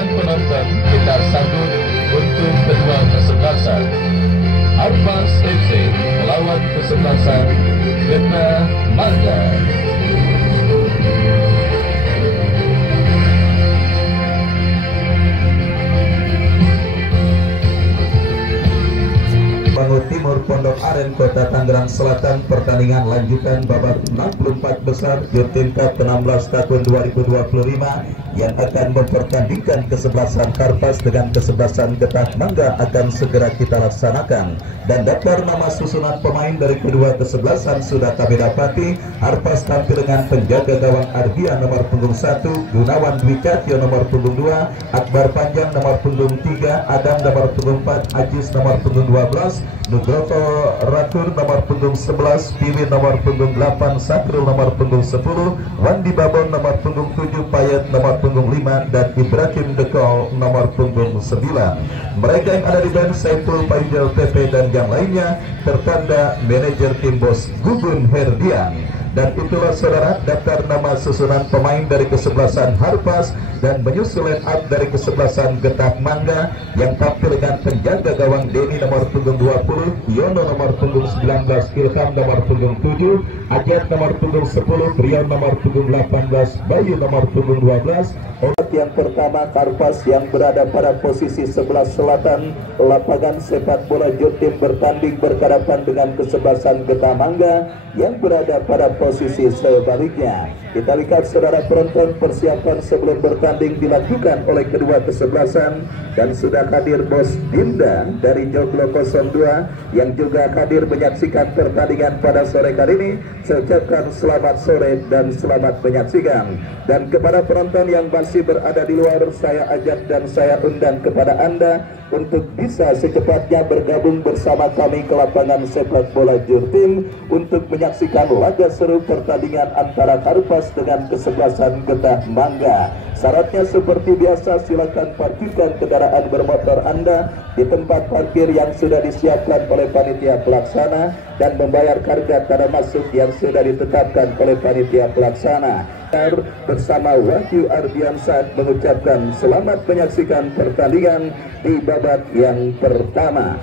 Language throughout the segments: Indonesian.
Penonton, kita sambut untuk kedua kesebelasan. Harpas FC melawan kesebelasan Getah Mangga. Bangun Timur Pondok Aren Kota Tangerang Selatan. Pertandingan lanjutan babak 64 besar Jutim Cup 16 tahun 2025 yang akan mempertandingkan kesebelasan Harpas dengan kesebelasan Getah Mangga akan segera kita laksanakan. Dan daftar nama susunan pemain dari kedua kesebelasan sudah kami dapati. Harpas tampil dengan penjaga gawang Ardia nomor punggung 1, Gunawan Dwi Cahyo nomor punggung 2, Akbar Panjang nomor punggung 3, Adam nomor punggung 4, Ajis nomor punggung 12, Nugroho Ratur nomor punggung 11, Piwi nomor punggung 8, Sakrul nomor punggung 10, Wandi Babon nomor punggung 7, Payet nomor punggung 5, dan Ibrahim Dekol nomor punggung 9. Mereka yang ada di band Saiful Paijal PP dan yang lainnya tertanda manajer tim bos Gugun Herdian. Dan itulah saudara daftar nama susunan pemain dari kesebelasan Harpas dan menyusul line up dari kesebelasan Getah Mangga yang tampil dengan penjaga gawang Denny nomor punggung 20, Yono nomor punggung 19, Ilham nomor punggung 7, Ajat nomor punggung 10, Brian nomor punggung 18, Bayu nomor punggung 12. Obat yang pertama Harpas yang berada pada posisi sebelah selatan lapangan sepak bola Jutim bertanding berhadapan dengan kesebelasan Getah Mangga yang berada pada posisi sebaliknya. Kita lihat saudara penonton, persiapan sebelum bertanding dilakukan oleh kedua kesebelasan dan sudah hadir bos Dinda dari Joglo 02 yang juga hadir menyaksikan pertandingan pada sore kali ini. Saya ucapkan selamat sore dan selamat menyaksikan. Dan kepada penonton yang masih berada di luar, saya ajak dan saya undang kepada Anda untuk bisa secepatnya bergabung bersama kami ke lapangan sepak bola Jutim untuk menyaksikan laga seru pertandingan antara Harpas dengan kesebelasan Getah Mangga. Syaratnya seperti biasa, silakan parkirkan kendaraan bermotor Anda di tempat parkir yang sudah disiapkan oleh panitia pelaksana dan membayar harga tanda masuk yang sudah ditetapkan oleh panitia pelaksana. Bersama Wahyu Ardiansah mengucapkan selamat menyaksikan pertandingan di babak yang pertama.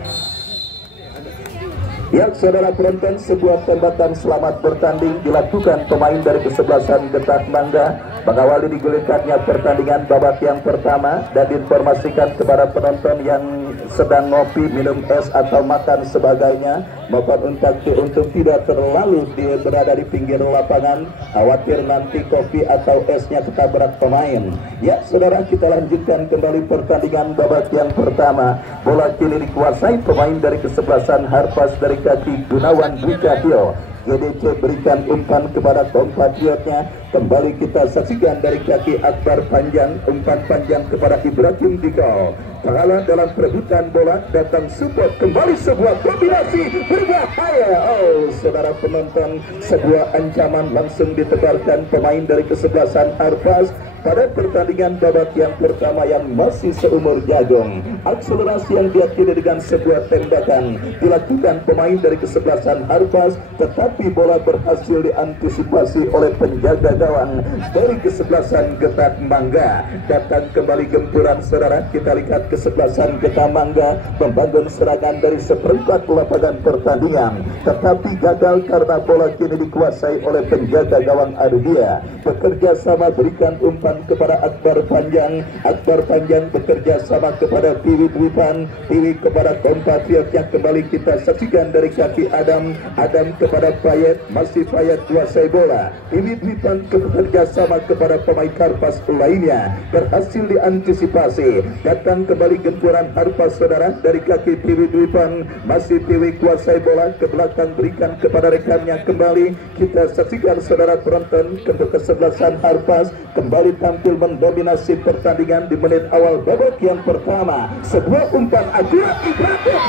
Ya saudara penonton, sebuah tembakan selamat bertanding dilakukan pemain dari kesebelasan Getah Mangga mengawali digulirkannya pertandingan babak yang pertama, dan diinformasikan kepada penonton yang sedang ngopi, minum es atau makan sebagainya, mohon untuk tidak terlalu berada di pinggir lapangan, khawatir nanti kopi atau esnya ketabrak pemain. Ya saudara, kita lanjutkan kembali pertandingan babak yang pertama. Bola kini dikuasai pemain dari kesebelasan Harpas dari kaki Gunawan Dwi Cahyo. GDC berikan umpan kepada kompatriotnya. Kembali kita saksikan dari kaki Akbar Panjang, umpan panjang kepada Ibrahim Dikau. Kalah dalam perebutan bola, datang support kembali sebuah kombinasi berbahaya. Oh saudara penonton, sebuah ancaman langsung ditebarkan pemain dari kesebelasan Harpas pada pertandingan babak yang pertama yang masih seumur jagung. Akselerasi yang diakhiri dengan sebuah tembakan dilakukan pemain dari kesebelasan Harpas, tetapi bola berhasil diantisipasi oleh penjaga gawang dari kesebelasan Getat Mangga. Datang kembali gempuran saudara, kita lihat kesebelasan Getat Mangga membangun serangan dari seperempat lapangan pertandingan, tetapi gagal karena bola kini dikuasai oleh penjaga gawang Ardia. Bekerja sama berikan umpan kepada Akbar Panjang. Akbar Panjang bekerja sama kepada Tiwi Dwipan. Tiwi kepada compatriot yang kembali kita saksikan dari kaki Adam. Adam kepada Payet, masih Payet kuasai bola. Tiwi Dwipan bekerja sama kepada pemain Karpas lainnya, berhasil diantisipasi. Datang kembali gempuran Harpas saudara dari kaki Tiwi Dwipan. Masih Tiwi kuasai bola ke belakang berikan kepada rekannya kembali. Kita saksikan saudara penonton, untuk kesebelasan Harpas kembali tampil mendominasi pertandingan di menit awal babak yang pertama. Sebuah umpan akurat Ibrahim.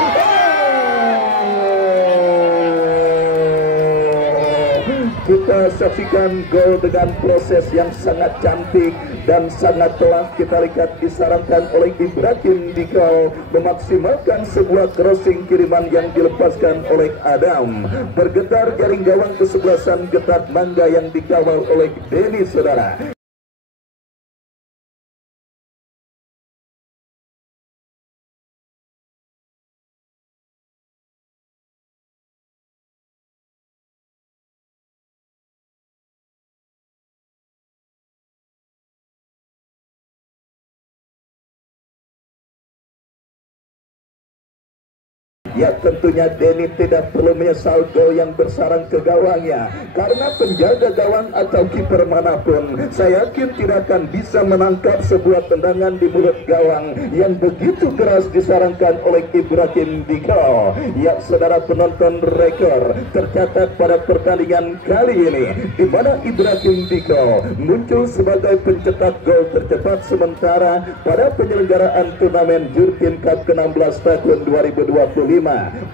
Kita saksikan gol dengan proses yang sangat cantik dan sangat telah kita lihat disarankan oleh Ibrahim Dikau, memaksimalkan sebuah crossing kiriman yang dilepaskan oleh Adam. Bergetar jaring gawang kesebelasan Getat Mangga yang dikawal oleh Denny saudara. Ya tentunya Denny tidak perlu menyesal gol yang bersarang ke gawangnya, karena penjaga gawang atau kiper manapun saya yakin tidak akan bisa menangkap sebuah tendangan di mulut gawang yang begitu keras disarankan oleh Ibrahim Dikau. Ya saudara penonton, rekor tercatat pada pertandingan kali ini di mana Ibrahim Dikau muncul sebagai pencetak gol tercepat sementara pada penyelenggaraan turnamen Jurtin Cup ke-16 tahun 2025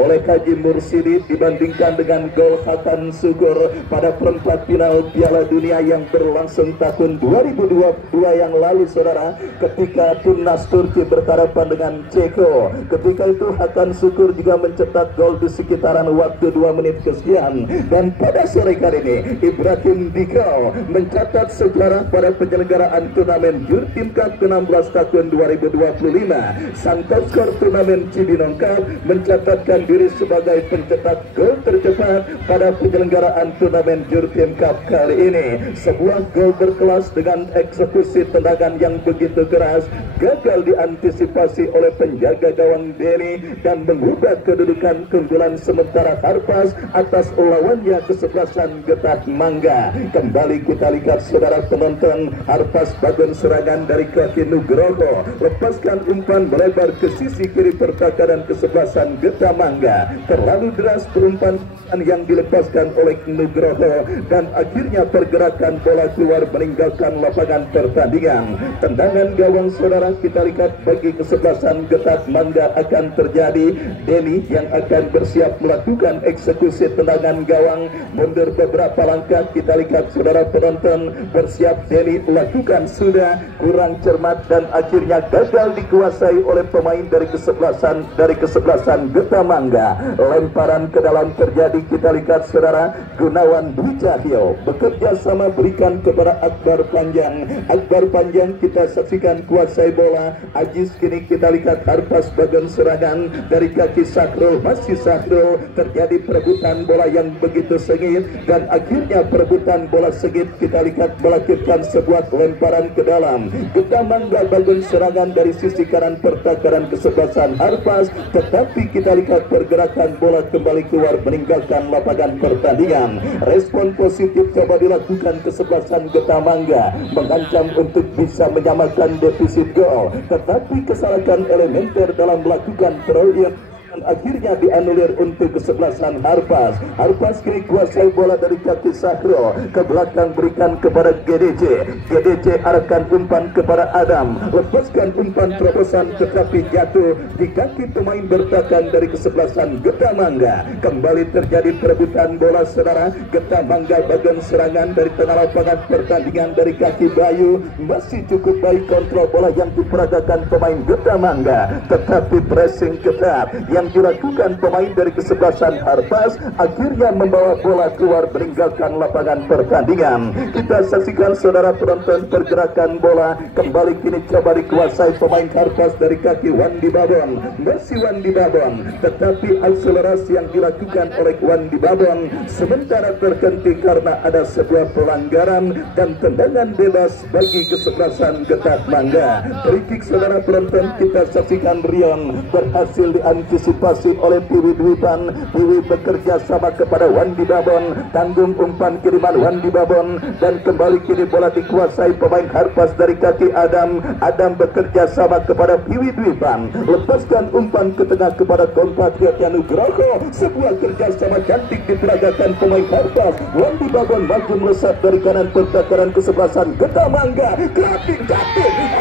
oleh Haji Mursidi, dibandingkan dengan gol Hakan Syukur pada perempat final Piala Dunia yang berlangsung tahun 2022 yang lalu saudara, ketika timnas Turki berhadapan dengan Ceko. Ketika itu Hakan Syukur juga mencetak gol di sekitaran waktu 2 menit kesekian. Dan pada sore kali ini Ibrahim Dikau mencatat sejarah pada penyelenggaraan turnamen Jurtin Cup ke-16 tahun 2025. Sang top skor turnamen Cibinong Cup mencatatkan diri sebagai pencetak gol tercepat pada penyelenggaraan turnamen Jurtin Cup kali ini. Sebuah gol berkelas dengan eksekusi tendangan yang begitu keras, gagal diantisipasi oleh penjaga gawang Denny dan mengubah kedudukan keunggulan sementara Harpas atas lawannya kesebelasan Getat Mangga. Kembali kita lihat saudara penonton, Harpas bangun serangan dari kaki Nugroho, lepaskan umpan melebar ke sisi kiri pertahanan kesebelasan Getat Mangga. Terlalu deras umpan yang dilepaskan oleh Nugroho dan akhirnya pergerakan bola keluar meninggalkan lapangan pertandingan. Tendangan gawang saudara kita lihat bagi kesebelasan Getat Mangga akan terjadi. Denny yang akan bersiap melakukan eksekusi tendangan gawang, mundur beberapa langkah. Kita lihat saudara penonton, bersiap Denny lakukan sudah kurang cermat dan akhirnya gagal dikuasai oleh pemain dari kesebelasan Getat Mangga. Lemparan ke dalam terjadi, kita lihat saudara, Gunawan Dwi Cahyo bekerja sama berikan kepada Akbar Panjang. Akbar Panjang kita saksikan kuasai bola. Ajis kini kita lihat Harpas bagian serangan dari kaki Sahrul, masih Sahrul, terjadi perebutan bola yang begitu sengit dan akhirnya perebutan bola sengit kita lihat melakukan sebuah lemparan ke dalam. Getat Mangga bagian serangan dari sisi kanan pertahanan kesebelasan Harpas, tetapi kita lihat pergerakan bola kembali keluar meninggalkan lapangan pertandingan. Respon positif coba dilakukan kesebelasan Getat Mangga, mengancam untuk bisa menyamakan defisit gol, tetapi kesalahan elementer dalam melakukan throw-in akhirnya dianulir untuk kesebelasan Harpas. Harpas kini kuasai bola dari kaki Sakro, ke belakang berikan kepada GDC. GDC arahkan umpan kepada Adam, lepaskan umpan terobosan tetapi jatuh di kaki pemain bertahan dari kesebelasan Getat Mangga. Kembali terjadi perebutan bola saudara. Getat Mangga bagian serangan dari tengah lapangan pertandingan dari kaki Bayu, masih cukup baik kontrol bola yang diperagakan pemain Getat Mangga, tetapi pressing ketat yang yang dilakukan pemain dari kesebelasan Harpas akhirnya membawa bola keluar meninggalkan lapangan pertandingan. Kita saksikan saudara penonton pergerakan bola kembali kini coba dikuasai pemain Harpas dari kaki Wandi Babon. Masih Wandi Babon, tetapi akselerasi yang dilakukan oleh Wandi Babon sementara terhenti karena ada sebuah pelanggaran dan tendangan bebas bagi kesebelasan Getak Mangga. Free kick saudara penonton kita saksikan Rion berhasil diantisipasi oleh Piwi Dwipan. Piwi bekerja sama kepada Wandi Babon, tanggung umpan kiriman Wandi Babon dan kembali kini bola dikuasai pemain Harpas dari kaki Adam. Adam bekerja sama kepada Piwi Dwipan, lepaskan umpan ke tengah kepada kompatriotnya Nugroho. Sebuah kerjasama cantik diperagakan pemain Harpas. Wandi Babon maju melesat dari kanan pertahanan kesebelasan Getak Mangga. Kreatif.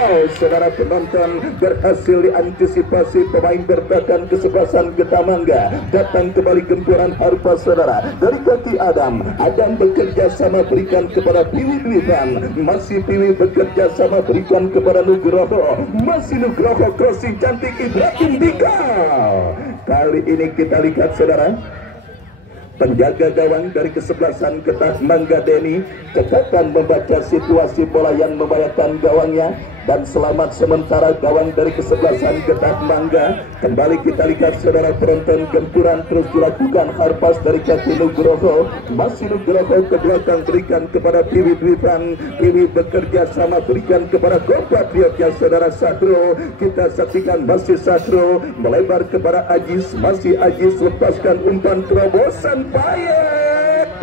Oh, saudara penonton, berhasil diantisipasi pemain bertahan kesebelasan Getak Mangga. Datang kembali gempuran Harpas saudara dari kaki Adam. Adam bekerja sama berikan kepada Piwi Dwipan. Masih Piwi bekerja sama berikan kepada Nugroho. Masih Nugroho crossing cantik Ibrahim Dika. Kali ini kita lihat saudara, penjaga gawang dari kesebelasan Getak Mangga Denny cekatan membaca situasi bola yang membahayakan gawangnya dan selamat sementara gawang dari kesebelasan Getak Mangga. Kembali kita lihat saudara penonton, gempuran terus dilakukan Harpas dari kaki Nugroho. Masih Nugroho ke belakang berikan kepada Piwi Dwipan. Piwi bekerja sama berikan kepada kompatriotnya saudara Sakro. Kita saksikan masih Sakro melebar kepada Ajis. Masih Ajis lepaskan umpan terobosan Payet.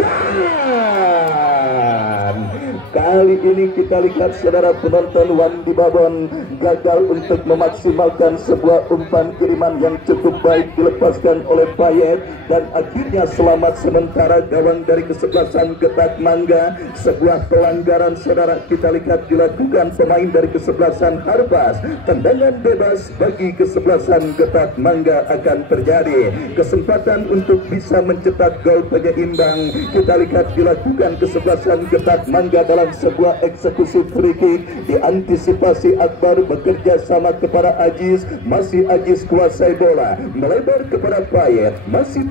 Kali ini kita lihat saudara penonton, Wandi Babon gagal untuk memaksimalkan sebuah umpan kiriman yang cukup baik dilepaskan oleh Payet dan akhirnya selamat sementara gawang dari kesebelasan Getak Mangga. Sebuah pelanggaran saudara kita lihat dilakukan pemain dari kesebelasan Harpas. Tendangan bebas bagi kesebelasan Getak Mangga akan terjadi. Kesempatan untuk bisa mencetak gol penyeimbang kita lihat dilakukan kesebelasan Getak Mangga dalam sebuah eksekusi free kick. Diantisipasi Akbar bekerja sama kepada Ajis. Masih Ajis kuasai bola melebar kepada Payet. Masih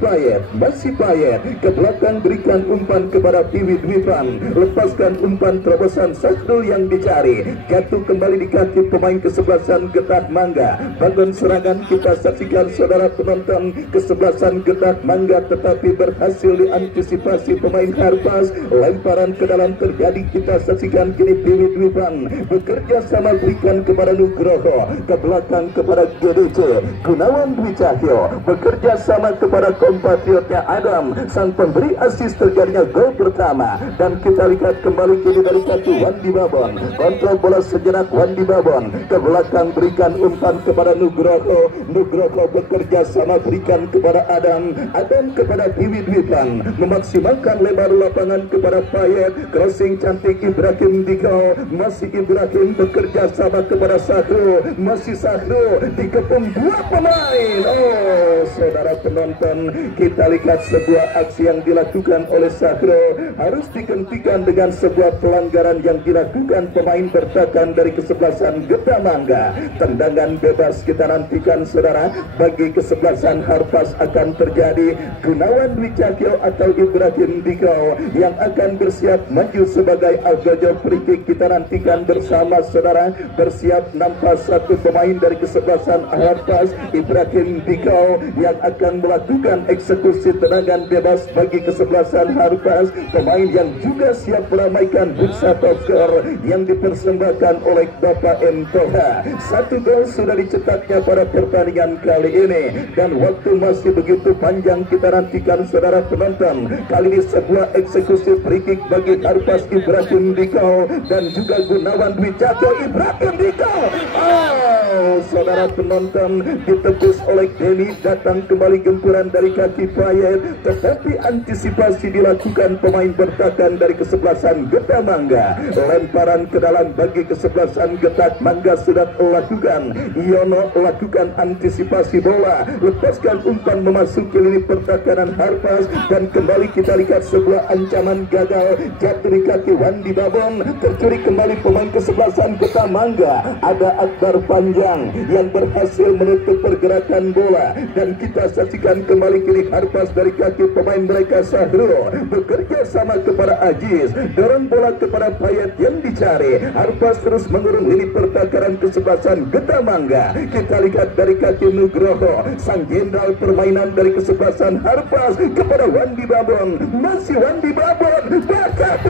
Payet ke belakang berikan umpan kepada Piwi Dwipan. Lepaskan umpan terobosan Sakro yang dicari. Jatuh kembali di kaki pemain kesebelasan Getak Mangga. Bangun serangan kita saksikan saudara penonton, kesebelasan Getak Mangga tetapi berhasil diantisipasi pemain Harpas. Lemparan ke dalam terjadi. Kita saksikan kini Piwi Dwipan bekerja sama berikan kepada Nugroho. Ke belakang kepada GDC. Gunawan Dwi Cahyo bekerja sama kepada kompatriotnya Adam. Sang pemberi asis terjadinya gol pertama. Dan kita lihat kembali kini dari kaki Wandi Babon. Kontrol bola sejenak Wandi Babon. Ke belakang berikan umpan kepada Nugroho. Nugroho bekerja sama berikan kepada Adam. Adam kepada Piwi Dwipan. Memaksimalkan lebar lapangan kepada Payet. Crossing cantik Ibrahim Dika. Masih Ibrahim bekerja sama kepada Sakro. Masih Sakro dikepung dua pemain. Oh saudara penonton, kita lihat sebuah aksi yang dilakukan oleh Sakro harus dihentikan dengan sebuah pelanggaran yang dilakukan pemain bertahan dari kesebelasan Getak Mangga. Tendangan bebas kita nantikan saudara bagi kesebelasan Harpas akan terjadi. Gunawan Dwi Cahyo atau Ibrahim Dika yang akan bersiap maju sebagai Algojo. Free kick kita nantikan bersama saudara. Bersiap nampak satu pemain dari kesebelasan Harpas, Ibrahim Dika, yang akan melakukan eksekusi tendangan bebas bagi kesebelasan Harpas. Pemain yang juga siap meramaikan bursa top skor yang dipersembahkan oleh Bapak M. Toha. Satu gol sudah dicetaknya pada pertandingan kali ini dan waktu masih begitu panjang kita nantikan saudara penonton. Kali ini sebuah eksekusi free kick bagi Harpas, Ibrahim Dika, dan juga Gunawan Dwi Cahyo. Ibrahim Dika, oh saudara penonton, ditebus oleh Denny. Datang kembali gempuran dari kaki Payet tetapi antisipasi dilakukan pemain bertahan dari kesebelasan Getak Mangga. Lemparan ke dalam bagi kesebelasan Getak Mangga sudah lakukan. Yono lakukan antisipasi bola, lepaskan umpan memasuki lini pertahanan Harpas dan kembali kita lihat sebuah ancaman gagal. Jatuh di kaki Wandi Babon. Tercuri kembali pemain kesebelasan Getak Mangga. Ada Akbar Panji panjang yang berhasil menutup pergerakan bola, dan kita saksikan kembali kini Harpas dari kaki pemain mereka Sahrul bekerja sama kepada Aziz, dorong bola kepada Payet yang dicari. Harpas terus mengurung lini pertahanan kesebelasan Geta Mangga. Kita lihat dari kaki Nugroho, sang jenderal permainan dari kesebelasan Harpas kepada Wandi Babon, masih Wandi Babon, bakat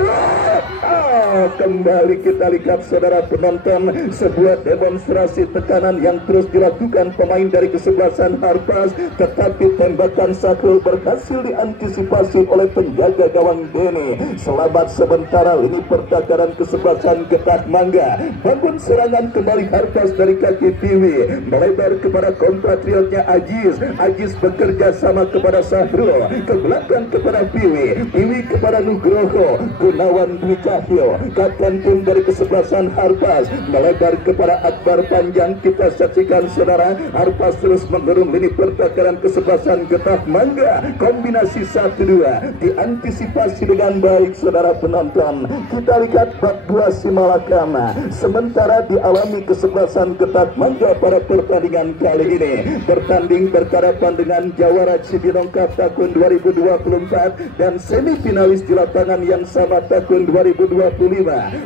kembali kita lihat saudara penonton, sebuah demonstrasi tekanan yang terus dilakukan pemain dari kesebelasan Harpas, tetapi tembakan Sahrul berhasil diantisipasi oleh penjaga gawang Dene. Selamat sementara lini pertahanan kesebelasan Geta Mangga. Bangun serangan kembali Harpas dari kaki Piwi, melebar kepada kompatriotnya Aziz. Aziz bekerja sama kepada Sahrul, ke belakang kepada Piwi, Piwi kepada Nugroho, Gunawan Dwi Cahyo, kapten tim dari kesebelasan Harpas, melebar kepada Akbar Panjang. Kita saksikan saudara, Harpas terus mengurung lini pertahanan kesebelasan Geta Mangga. Kombinasi 1-2 diantisipasi dengan baik saudara penonton. Kita lihat bak 2 Simalakama sementara dialami kesebelasan Geta Mangga pada pertandingan kali ini. Bertanding berhadapan dengan jawara Cibinong Cup tahun 2024 dan semifinalis di lapangan yang sama tahun 2025.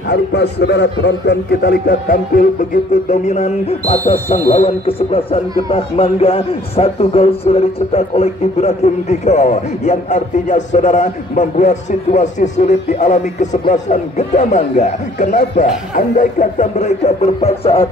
Harpas saudara penonton kita lihat tampil begitu dominan atas sang lawan kesebelasan Geta Mangga. 1 gol sudah dicetak oleh Ibrahim Diko, yang artinya saudara membuat situasi sulit dialami kesebelasan Geta Mangga. Kenapa? Andai kata mereka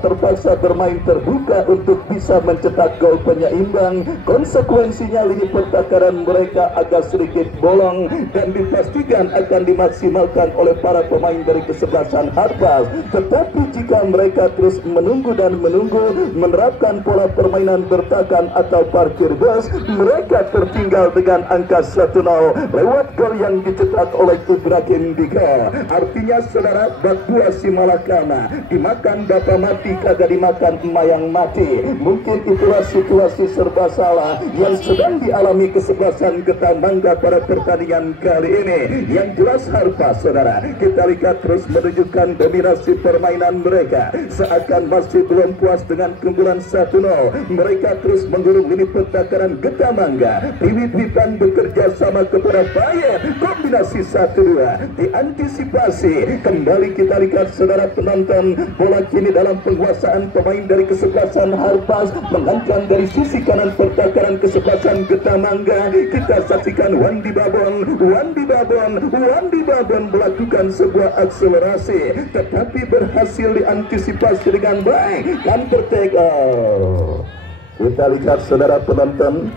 terpaksa bermain terbuka untuk bisa mencetak gol penyeimbang, konsekuensinya lini pertahanan mereka agak sedikit bolong dan dipastikan akan dimaksimalkan oleh para pemain dari kesebelasan Harpas. Tetapi jika mereka terus menunggu dan menunggu, menerapkan pola permainan bertahan atau parkir bus, mereka tertinggal dengan angka 1-0 lewat gol yang dicetak oleh Ibrahim Dika. Artinya saudara, bak 2 Simalakama dimakan bapak mati kagak dimakan emak yang mati. Mungkin itulah situasi serba salah yang sedang dialami kesebelasan Geta Mangga pada pertandingan kali ini. Yang jelas Harpas saudara, kita lihat terus menunjukkan dominasi permainan mereka, seakan masih belum puas dengan keunggulan 1-0. Mereka terus mengurung lini pertahanan Geta Mangga. Piwi-piwitan bekerja sama kepada Payet, kombinasi 1-2 diantisipasi. Kembali kita lihat saudara penonton, bola kini dalam penguasaan pemain dari kesebelasan Harpas, mengancam dari sisi kanan pertahanan kesebelasan Geta Mangga. Kita saksikan Wandi Babon melakukan sebuah akselerasi, tetapi berhasil diantisipasi dengan baik dan kita lihat saudara penonton,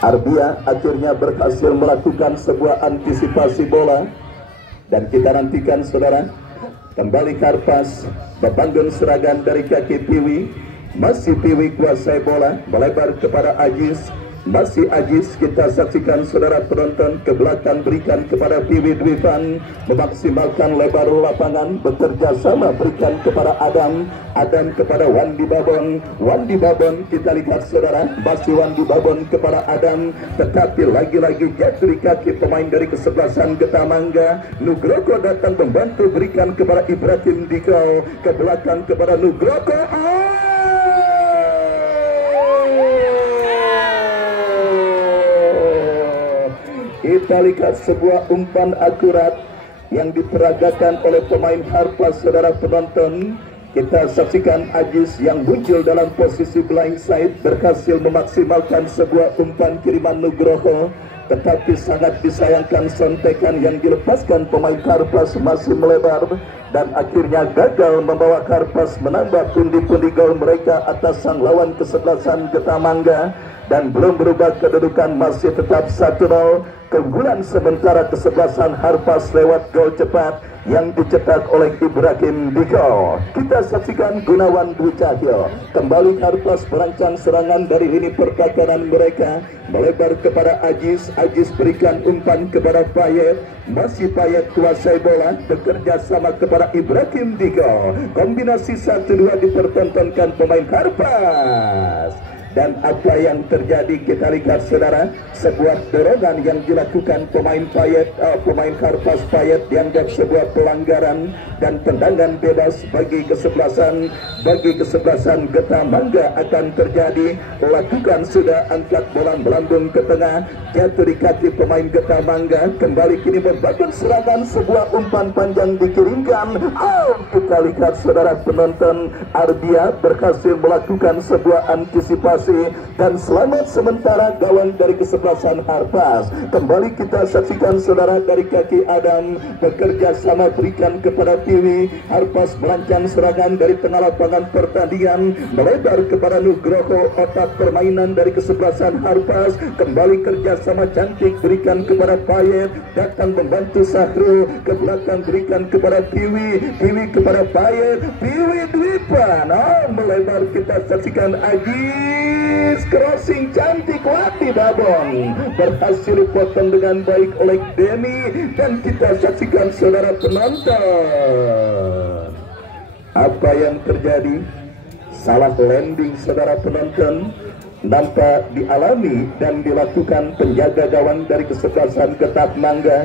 Arbia akhirnya berhasil melakukan sebuah antisipasi bola, dan kita nantikan saudara kembali Harpas membangun serangan dari kaki Piwi. Masih Piwi kuasai bola, melebar kepada Aziz. Masih Aziz, kita saksikan saudara penonton, ke belakang berikan kepada Piwi Dwivan, memaksimalkan lebar lapangan, bekerja sama berikan kepada Adam kepada Wandi Babon, kita lihat saudara, masih Wandi Babon kepada Adam, tetapi lagi-lagi jatuh di kaki pemain dari kesebelasan Geta Mangga. Nugroho datang membantu, berikan kepada Ibrahim Diko, ke belakang kepada Nugroho. Kita lihat sebuah umpan akurat yang diperagakan oleh pemain Harpas saudara penonton. Kita saksikan Aziz yang muncul dalam posisi blindside berhasil memaksimalkan sebuah umpan kiriman Nugroho, tetapi sangat disayangkan sontekan yang dilepaskan pemain Harpas masih melebar dan akhirnya gagal membawa Harpas menambah pundi-pundi gol mereka atas sang lawan kesebelasan Geta Mangga, dan belum berubah kedudukan, masih tetap 1-0. Keunggulan sementara kesebelasan Harpas lewat gol cepat yang dicetak oleh Ibrahim Diko. Kita saksikan Gunawan Dwi Cahyo. Kembali Harpas merancang serangan dari lini pertahanan mereka, melebar kepada Aziz. Aziz berikan umpan kepada Payet. Masih Payet kuasai bola, bekerja sama kepada Ibrahim Diko. Kombinasi 1-2 dipertontonkan pemain Harpas. Dan apa yang terjadi kita lihat saudara, sebuah dorongan yang dilakukan pemain Karpas Payet dianggap sebuah pelanggaran dan tendangan bebas bagi kesebelasan Geta Mangga akan terjadi. Lakukan sudah, angkat bola melambung ke tengah, jatuh di kaki pemain Geta Mangga, kembali kini membangun serangan, sebuah umpan panjang dikirimkan. Kita lihat saudara penonton, Arbia berhasil melakukan sebuah antisipasi dan selamat sementara gawang dari kesebelasan Harpas. Kembali kita saksikan saudara, dari kaki Adam bekerja sama berikan kepada Tiwi. Harpas melancang serangan dari tengah lapangan pertandingan, melebar kepada Nugroho. Otak permainan dari kesebelasan Harpas, kembali kerja sama cantik berikan kepada Payet, datang membantu Sahrul, ke belakang berikan kepada Tiwi kepada Payet, Tiwi Dwipan, melebar kita saksikan Agis, crossing cantik Wandi Babon, berhasil dipotong dengan baik oleh Demi, dan kita saksikan saudara penonton, apa yang terjadi. Salah landing saudara penonton nampak dialami dan dilakukan penjaga gawang dari kesebelasan Geta Mangga,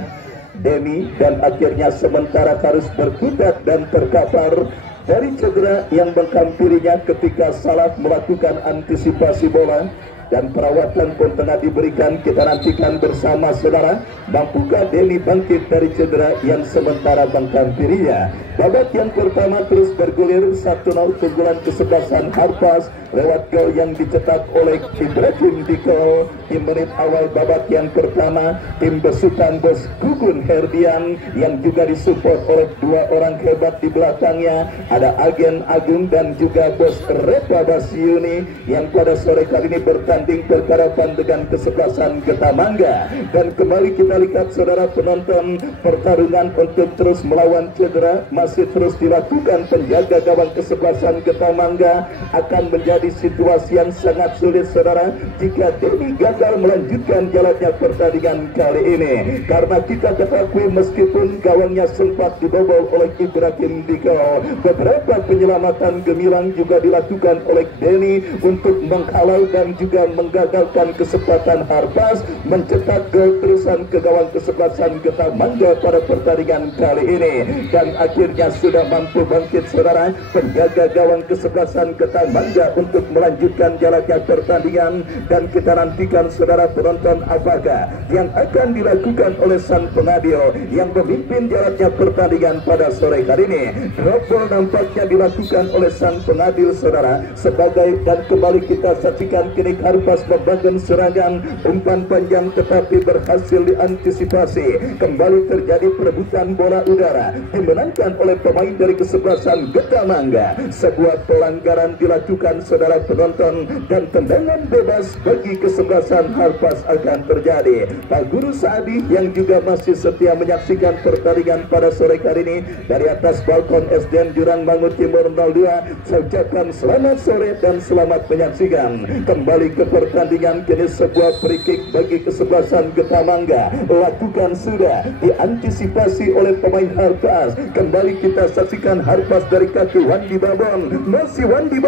Demi, dan akhirnya sementara harus berkutat dan terkapar dari cedera yang menghampirinya ketika salah melakukan antisipasi bola. Dan perawatan pun tengah diberikan. Kita nantikan bersama saudara, mampukah Demi bangkit dari cedera yang sementara menghampirinya. Babak yang pertama terus bergulir 1-0 keunggulan kesebelasan Harpas lewat gol yang dicetak oleh Ibrahim Diko di menit awal babak yang pertama. Tim besutan Bos Gugun Herdian yang juga disupport oleh dua orang hebat di belakangnya, ada Agen Agung dan juga Bos Repa Basyuni yang pada sore kali ini bertanding berhadapan dengan kesebelasan Geta Mangga. Dan kembali kita lihat saudara penonton, pertarungan untuk terus melawan cedera masih terus dilakukan penjaga gawang kesebelasan Geta Mangga. Akan menjadi situasi yang sangat sulit saudara jika Demi gagal melanjutkan jalannya pertandingan kali ini, karena kita ketahui meskipun gawangnya sempat dibobol oleh Ibrahim Diko, beberapa penyelamatan gemilang juga dilakukan oleh Deni untuk menghalau dan juga menggagalkan kesempatan Harpas mencetak gol terusan ke gawang kesebelasan Geta Mangga pada pertandingan kali ini. Dan akhirnya sudah mampu bangkit saudara penjaga gawang kesebelasan Geta Mangga untuk melanjutkan jalannya pertandingan. Dan kita nantikan saudara penonton apakah yang akan dilakukan oleh sang pengadil yang memimpin jalannya pertandingan pada sore hari ini. Drop ball nampaknya dilakukan oleh sang pengadil saudara sebagai, dan kembali kita saksikan kini Harpas membangun serangan, umpan panjang tetapi berhasil diantisipasi. Kembali terjadi perebutan bola udara dimenangkan oleh pemain dari kesebelasan Geta Mangga. Sebuah pelanggaran dilakukan saudara penonton dan tendangan bebas bagi kesebelasan Harpas akan terjadi. Pak Guru Saadi yang juga masih setia menyaksikan pertandingan pada sore kali ini dari atas balkon SDN Jurang Mangun Timur 02, saya ucapkan selamat sore dan selamat menyaksikan. Kembali ke pertandingan, kini sebuah free kick bagi kesebelasan Geta Mangga lakukan sudah diantisipasi oleh pemain Harpas. Kembali kita saksikan Harpas dari kaki Wandi Babon, masih Wandi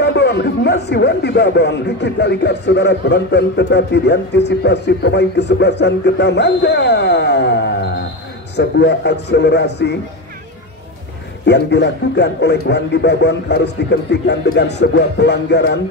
Babon. Kita lihat saudara penonton, tetapi diantisipasi pemain kesebelasan Geta Mangga. Sebuah akselerasi yang dilakukan oleh Wandi Babon harus dihentikan dengan sebuah pelanggaran,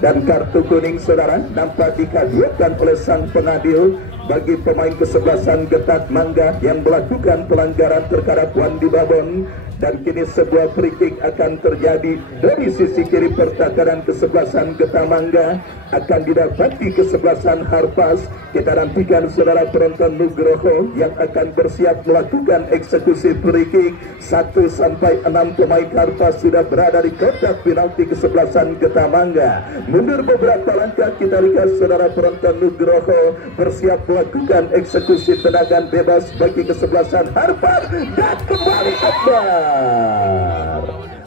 dan kartu kuning saudara nampak dikadiakan oleh sang pengadil bagi pemain kesebelasan Geta Mangga yang melakukan pelanggaran terhadap Wandi Babon. Dan kini sebuah free kick akan terjadi dari sisi kiri pertahanan kesebelasan Geta Mangga, akan didapati kesebelasan Harpas. Kita nantikan saudara penonton Nugroho yang akan bersiap melakukan eksekusi free kick. 1-6 pemain Harpas sudah berada di kotak penalti kesebelasan Geta Mangga. Mundur beberapa langkah, kita lihat saudara penonton Nugroho bersiap melakukan eksekusi tendangan bebas bagi kesebelasan Harpas, dan kembali Akbar.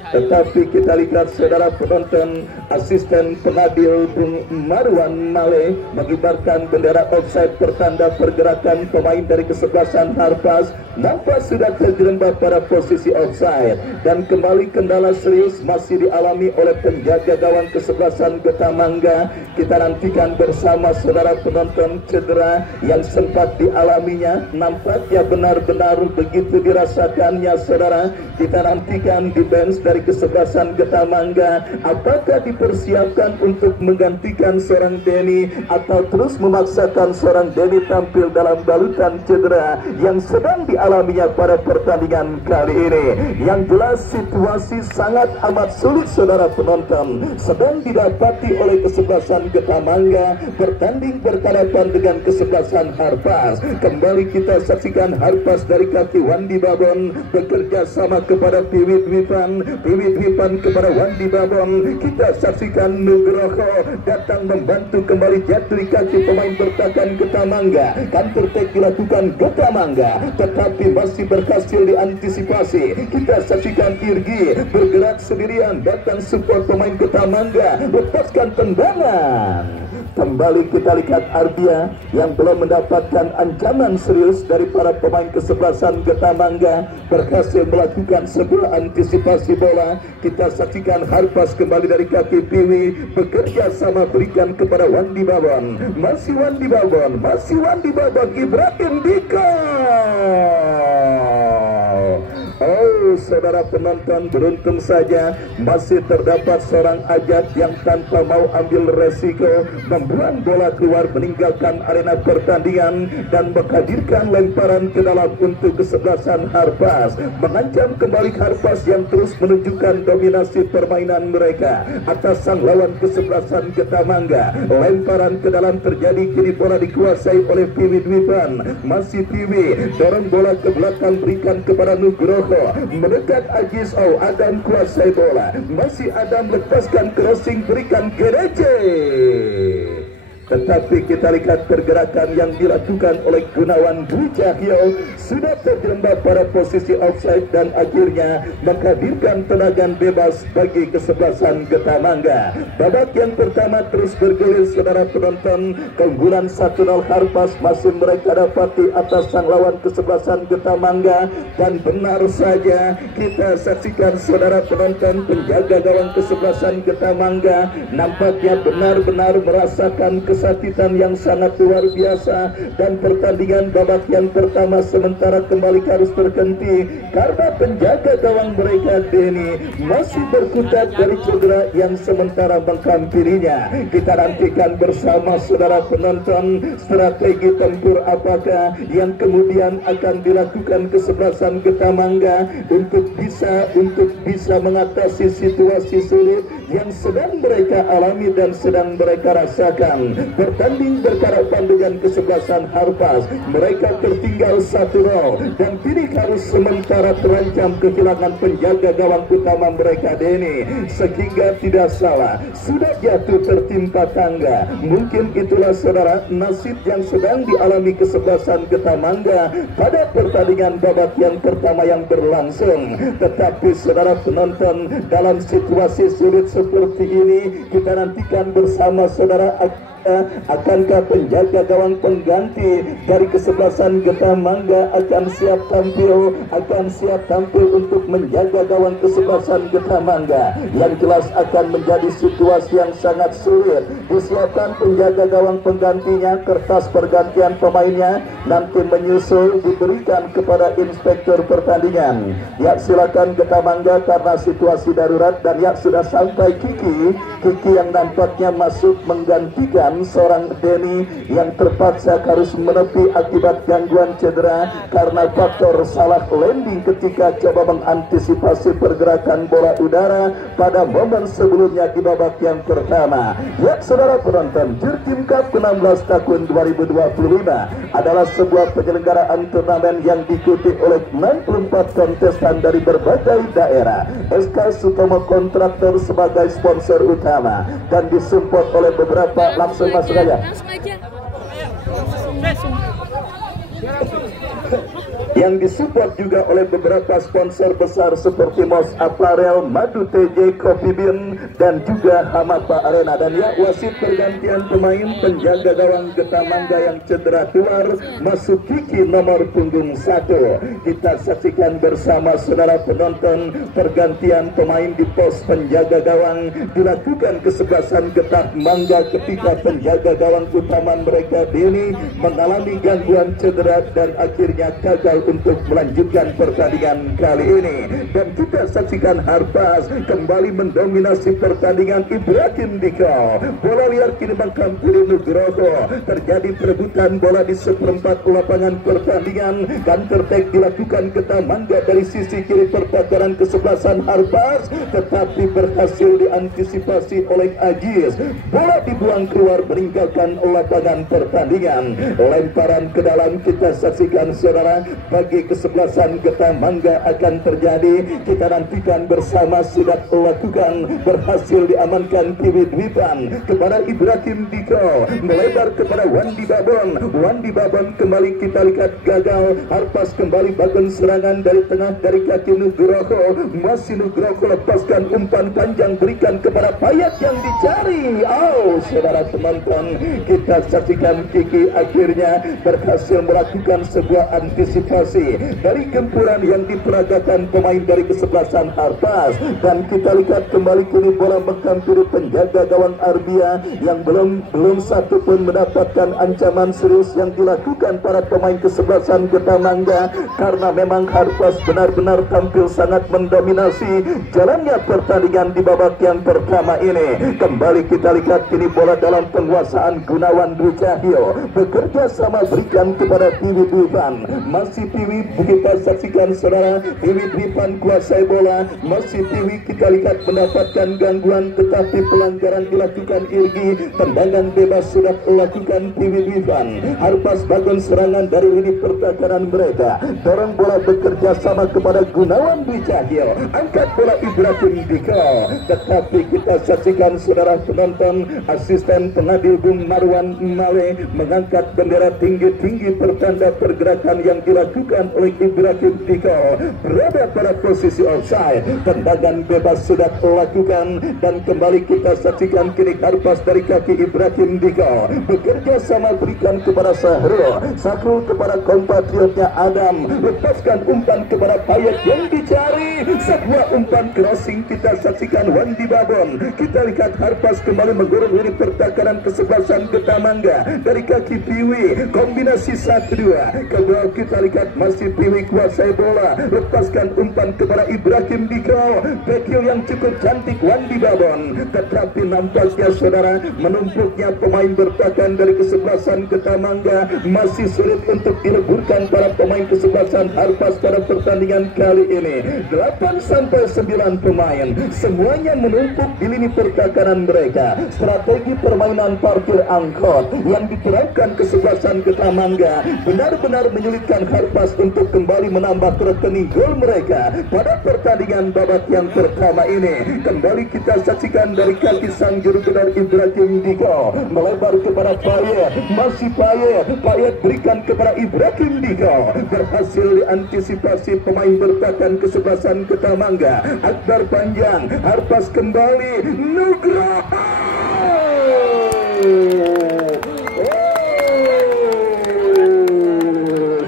Tetapi kita lihat saudara penonton, asisten pengadil Bung Marwan Male mengibarkan bendera offside pertanda pergerakan pemain dari kesebelasan Harpas nampak sudah terjerembab pada posisi offside, dan kembali kendala serius masih dialami oleh penjaga gawang kesebelasan Geta Mangga. Kita nantikan bersama saudara penonton cedera yang sempat dialaminya nampaknya benar-benar begitu dirasakannya saudara. Kita nantikan di bench dari kesebelasan Geta Mangga apakah dipersiapkan untuk menggantikan seorang Denny atau terus memaksakan seorang Denny tampil dalam balutan cedera yang sedang dialaminya pada pertandingan kali ini. Yang jelas situasi sangat amat sulit saudara penonton sedang didapati oleh kesebelasan Geta Mangga bertanding berhadapan dengan kesebelasan Harpas. Kembali kita saksikan Harpas dari kaki Wandi Babon bekerja sama kepada Piwit Wipan kepada Wandi Babon. Kita saksikan Nugroho datang membantu kembali jatuh kaki pemain bertahan Geta Mangga. Counter attack dilakukan Geta Mangga tetapi masih berhasil diantisipasi. Kita saksikan Irgi bergerak sendirian datang support pemain Geta Mangga lepaskan tendangan. Kembali kita lihat Arbia yang belum mendapatkan ancaman serius dari para pemain kesebelasan Geta Mangga berhasil melakukan sebuah antisipasi bola. Kita saksikan Harpas kembali dari kaki Piwi bekerja sama berikan kepada Wandi Babon. Masih Wandi Babon Ibrahim Dika. Oh saudara penonton, beruntung saja masih terdapat seorang Ajat yang tanpa mau ambil resiko membuang bola keluar meninggalkan arena pertandingan dan menghadirkan lemparan ke dalam untuk kesebelasan Harpas. Mengancam kembali Harpas yang terus menunjukkan dominasi permainan mereka atas sang lawan kesebelasan Geta Mangga. Lemparan ke dalam terjadi, kini bola dikuasai oleh Piwi Dwipan. Masih Piwi dorong bola ke belakang berikan kepada Nugroho mendekat Ajis. Adam kuasai bola, masih Adam lepaskan crossing berikan Gereje. Tetapi kita lihat pergerakan yang dilakukan oleh Gunawan Dwi Cahyo sudah terjerembab pada posisi offside dan akhirnya menghadirkan tendangan bebas bagi kesebelasan Geta Mangga. Babak yang pertama terus bergulir saudara penonton. Keunggulan 1-0 Harpas masih mereka dapati atas sang lawan kesebelasan Geta Mangga, dan benar saja kita saksikan saudara penonton penjaga gawang kesebelasan Geta Mangga nampaknya benar-benar merasakan kesakitan yang sangat luar biasa, dan pertandingan babak yang pertama sementara kembali harus terhenti karena penjaga gawang mereka Denny masih berkutat dari cedera yang sementara menghampirinya. Kita nantikan bersama saudara penonton strategi tempur apakah yang kemudian akan dilakukan kesebelasan Geta Mangga untuk bisa mengatasi situasi sulit yang sedang mereka alami dan sedang mereka rasakan. Bertanding berhadapan dengan kesebelasan Harpas, mereka tertinggal 1-0 dan kini harus sementara terancam kehilangan penjaga gawang utama mereka Denny, sehingga tidak salah sudah jatuh tertimpa tangga. Mungkin itulah saudara nasib yang sedang dialami kesebelasan Geta Mangga pada pertandingan babak yang pertama yang berlangsung. Tetapi saudara penonton, dalam situasi sulit seperti ini kita nantikan bersama saudara akankah penjaga gawang pengganti dari kesebelasan Geta Mangga akan siap tampil untuk menjaga gawang kesebelasan Geta Mangga. Yang jelas akan menjadi situasi yang sangat sulit. Disiapkan penjaga gawang penggantinya, kertas pergantian pemainnya nanti menyusul diberikan kepada inspektur pertandingan. Ya silakan Geta Mangga karena situasi darurat, dan ya sudah sampai Kiki yang nampaknya masuk menggantikan seorang Denny yang terpaksa harus menepi akibat gangguan cedera karena faktor salah landing ketika coba mengantisipasi pergerakan bola udara pada momen sebelumnya di babak yang pertama. Ya saudara penonton, Jurtim Cup ke-16 tahun 2025 adalah sebuah penyelenggaraan turnamen yang diikuti oleh 64 kontestan dari berbagai daerah. SK Sutomo Kontraktor sebagai sponsor utama dan disupport oleh beberapa langsung masuk aja. yang disupport juga oleh beberapa sponsor besar seperti Mos Apparel, Madu TJ, Coffee Bean, dan juga Hamapa Arena. Dan ya, wasit pergantian pemain penjaga gawang Geta Mangga yang cedera keluar, masuk Kiki nomor punggung 1. Kita saksikan bersama saudara penonton pergantian pemain di pos penjaga gawang dilakukan kesebelasan Geta Mangga ketika penjaga gawang utama mereka Denny mengalami gangguan cedera dan akhirnya gagal untuk melanjutkan pertandingan kali ini. Dan kita saksikan Harpas kembali mendominasi pertandingan. Ibrahim Diko, bola liar kini menghampiri Nugroho, terjadi perebutan bola di seperempat lapangan pertandingan. Counter attack dilakukan Geta Mangga dari sisi kiri pertahanan kesebelasan Harpas, tetapi berhasil diantisipasi oleh Aziz. Bola dibuang keluar meninggalkan lapangan pertandingan. Lemparan ke dalam kita saksikan saudara bagi kesebelasan Geta Mangga akan terjadi. Kita nantikan bersama sudah lakukan, berhasil diamankan Tiwi Dwipan kepada Ibrahim Diko, melebar kepada Wandi Babon. Wandi Babon kembali kita lihat gagal. Harpas kembali bangun serangan dari tengah dari kaki Nugroho. Masih Nugroho lepaskan umpan panjang berikan kepada Payat yang dicari. Saudara penonton, kita saksikan Kiki akhirnya berhasil melakukan sebuah antisipasi dari gempuran yang diperagakan pemain dari kesebelasan Harpas. Dan kita lihat kembali kini bola menghampiri penjaga gawang Arbia yang belum satu pun mendapatkan ancaman serius yang dilakukan para pemain kesebelasan Geta Mangga, karena memang Harpas benar-benar tampil sangat mendominasi jalannya pertandingan di babak yang pertama ini. Kembali kita lihat kini bola dalam penguasaan Gunawan Dwi Cahyo, bekerja sama berikan kepada Tiwi Dwipan. Masih Tiwi kita saksikan saudara, Tiwi Dwipan kuasai bola. Masih Tiwi kita lihat mendapatkan gangguan, tetapi pelanggaran dilakukan Irgi. Tendangan bebas sudah dilakukan Tiwi Dwipan. Harpas bangun serangan dari lini pertahanan mereka, dorong bola bekerja sama kepada Gunawan Dwi Cahyo, angkat bola Ibrahim Diko, tetapi kita saksikan saudara penonton, asisten pengadil Bung Marwan Male mengangkat bendera tinggi-tinggi pertanda pergerakan yang dilakukan oleh Ibrahim Diko berada pada posisi offside. Tendangan bebas sudah dilakukan dan kembali kita saksikan kini Harpas dari kaki Ibrahim Diko bekerja sama berikan kepada Sahrul kepada kompatriotnya Adam, lepaskan umpan kepada Payet yang dicari, sebuah umpan crossing kita saksikan Wandi Babon. Kita lihat Harpas kembali menggoreng lini pertahanan kesebelasan Geta Mangga dari kaki Piwi, kombinasi 1-2 kedua kita lihat masih Piwi kuasai bola, lepaskan umpan kepada Ibrahim Diko, bekil yang cukup cantik Wandi Babon, tetapi nampaknya saudara menumpuknya pemain bertahan dari kesebelasan Geta Mangga masih sulit untuk dileburkan para pemain kesebelasan Harpas pada pertandingan kali ini. 8-9 pemain semuanya menumpuk di lini pertahanan mereka. Strategi permainan parkir angkot yang diterapkan kesebelasan Geta Mangga benar-benar menyulitkan Harpas untuk kembali menambah rekening gol mereka pada pertandingan babak yang pertama ini. Kembali kita saksikan dari kaki sang juru benar Ibrahim Diko, melebar kepada Payet, masih Payet berikan kepada Ibrahim Diko, berhasil diantisipasi pemain bertahan kesebelasan Geta Mangga. Akbar panjang, Harpas kembali, Nugroho.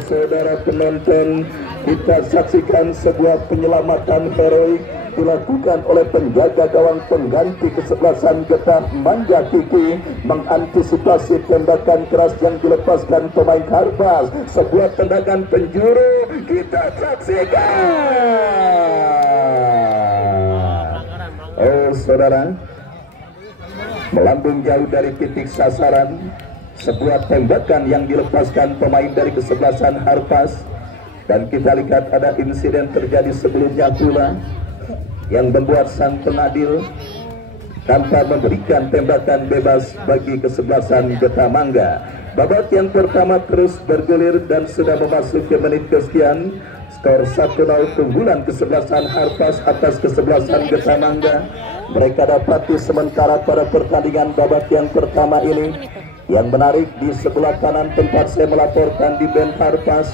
Saudara penonton, kita saksikan sebuah penyelamatan heroik dilakukan oleh penjaga gawang pengganti kesebelasan Geta Mangga Kiki, mengantisipasi tembakan keras yang dilepaskan pemain Harpas. Sebuah tendangan penjuru kita saksikan. Saudara, melambung jauh dari titik sasaran, sebuah tembakan yang dilepaskan pemain dari kesebelasan Harpas. Dan kita lihat ada insiden terjadi sebelumnya pula yang membuat sang pengadil tanpa memberikan tembakan bebas bagi kesebelasan Geta Mangga. Babak yang pertama terus bergulir dan sudah memasuki menit kesekian. Skor 1-0 keunggulan kesebelasan Harpas atas kesebelasan Geta Mangga mereka dapati sementara pada pertandingan babak yang pertama ini. Yang menarik di sebelah kanan tempat saya melaporkan di band Harpas,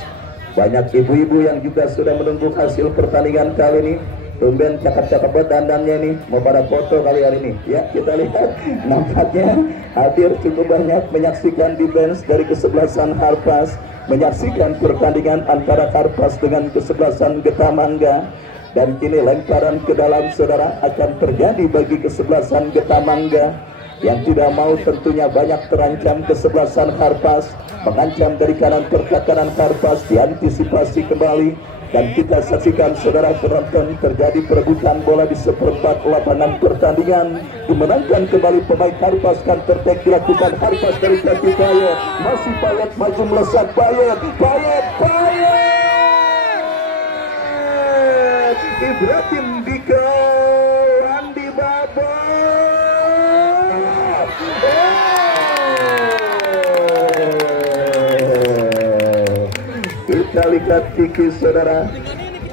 Banyak ibu-ibu yang juga sudah menunggu hasil pertandingan kali ini. Tumben cakep-cakep banget dandannya nih, mau pada foto kali hari ini. Ya, kita lihat nampaknya hadir cukup banyak menyaksikan defense dari kesebelasan Harpas, menyaksikan pertandingan antara Harpas dengan kesebelasan Getamangga. Dan kini lemparan ke dalam saudara akan terjadi bagi kesebelasan Getamangga, yang tidak mau tentunya banyak terancam kesebelasan Harpas, mengancam dari kanan pertahanan Harpas, diantisipasi kembali. Dan kita saksikan saudara penonton terjadi perebutan bola di seperempat lapangan pertandingan, dimenangkan kembali pemain Harpas. Counter attack dilakukan Harpas dari kaki Payet, masih Payet maju melesat, Payet Ibrahim Diko, Andi Babo. Kita lihat Kiki saudara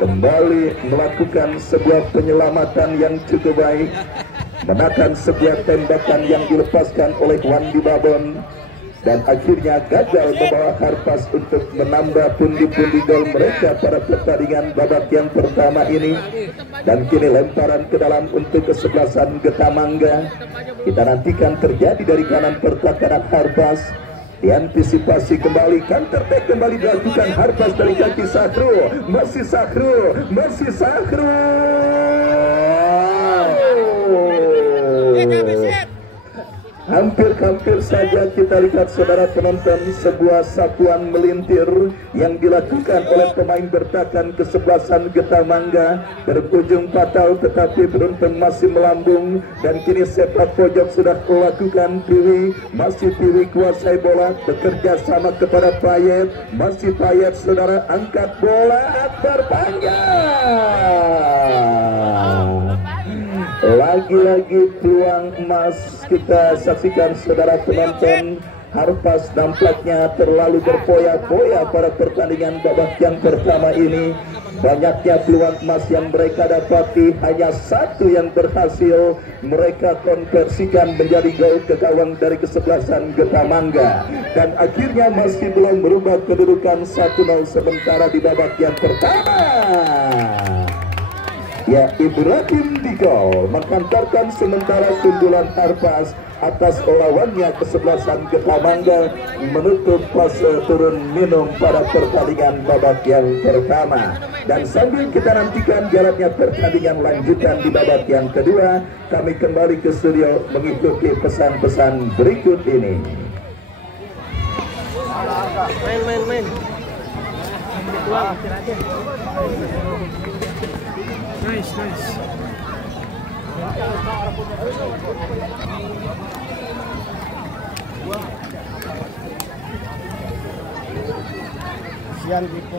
kembali melakukan sebuah penyelamatan yang cukup baik, menahan sebuah tembakan yang dilepaskan oleh Wandi Babon, dan akhirnya gagal membawa Harpas untuk menambah pundi-pundi gol mereka pada pertandingan babak yang pertama ini. Dan kini lemparan ke dalam untuk kesebelasan Getamangga. Kita nantikan terjadi dari kanan pertahanan Harpas, diantisipasi kembali, counter attack kembali dilakukan Harpas dari kaki Sakro, masih Sakro. Hampir saja kita lihat saudara penonton sebuah sapuan melintir yang dilakukan oleh pemain bertahan kesebelasan Getamangga berujung fatal, tetapi beruntung masih melambung. Dan kini sepak pojok sudah melakukan Piwi, masih Piwi kuasai bola, bekerja sama kepada Payet, masih Payet saudara, angkat bola terpanjang. Lagi-lagi peluang emas kita saksikan saudara penonton. Harpas nampaknya terlalu berpoya-poya pada pertandingan babak yang pertama ini. Banyaknya peluang emas yang mereka dapati, hanya satu yang berhasil mereka konversikan menjadi gol ke gawang dari kesebelasan Getamangga. Dan akhirnya masih belum berubah kedudukan 1-0 sementara di babak yang pertama. Ya, Ibrahim Diko mengantarkan sementara keunggulan Harpas atas lawannya kesebelasan Getamangga, menutup fase turun minum pada pertandingan babak yang pertama. Dan sambil kita nantikan jalannya pertandingan lanjutan di babak yang kedua, kami kembali ke studio mengikuti pesan-pesan berikut ini. Main. Nice. Sian gitu.